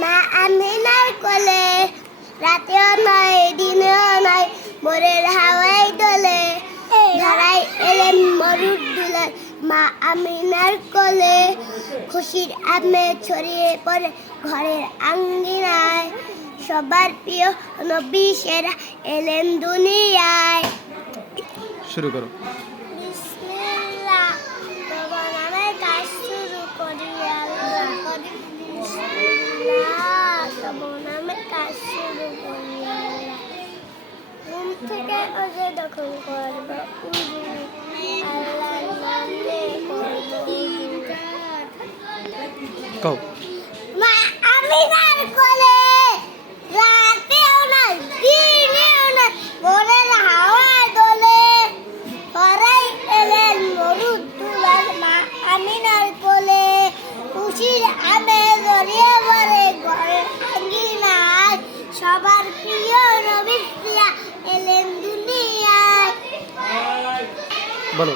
মা আমিনার কোলে, রাতেও নয় দিনেও নয় মোরের হাওয়াই দোলে। ধরাই এলেন মরুর দুলার মা আমিনার কোলে, খুশির আমে ছড়িয়ে পড়ে ঘরের আঙ্গিনায়। সবার প্রিয় নবী সেরা এলেন দুনিয়ায়। শুরু করো। থেকে দখল করব। কও। মা রাতেও না দিনেও না ভোরের হাওয়া দোলে। হরাই এলেন মরুদ তুলার মা আমিনার কোলে। খুশির আমে জড়িয়ে পড়ে ঘরে আঙ্গিনায় সবার প্রিয় बनो